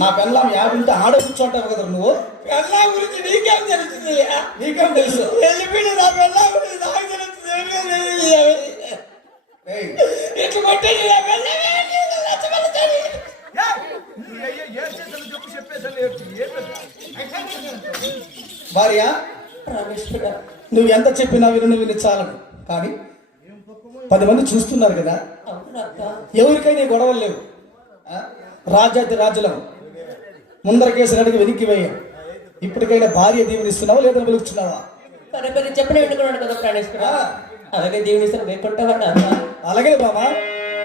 నా పెళ్ళాం యాభంటే ఆడ కూర్చోంటావు కదా నువ్వు. పెళ్ళా గురించి నీకేం తెలుస్తుంది? నీకేం తెలుసు? వెళ్ళిపోయిన నా పెళ్ళా గురించి నాకు తెలుస్తుంది. ఇట్లా కొట్టేది నా పెళ్ళమే. భార్య, నువ్వు ఎంత చెప్పినా విని చాలను. కానీ 10 మంది చూస్తున్నారు కదా, ఎవరికైనా గొడవలు లేవు. రాజ్యాది రాజులం ముందరకేసి అడిగి వెనక్కి వేయం. ఇప్పటికైనా భార్య దీవెనిస్తున్నావా లేదా వెలుగుతున్నావా? చెప్పిన వెంటుకున్నాడు కదా ప్రాణేశ్వర. అలాగే దీవెనిస్తాను వేకుంటావా? అలాగే బామా.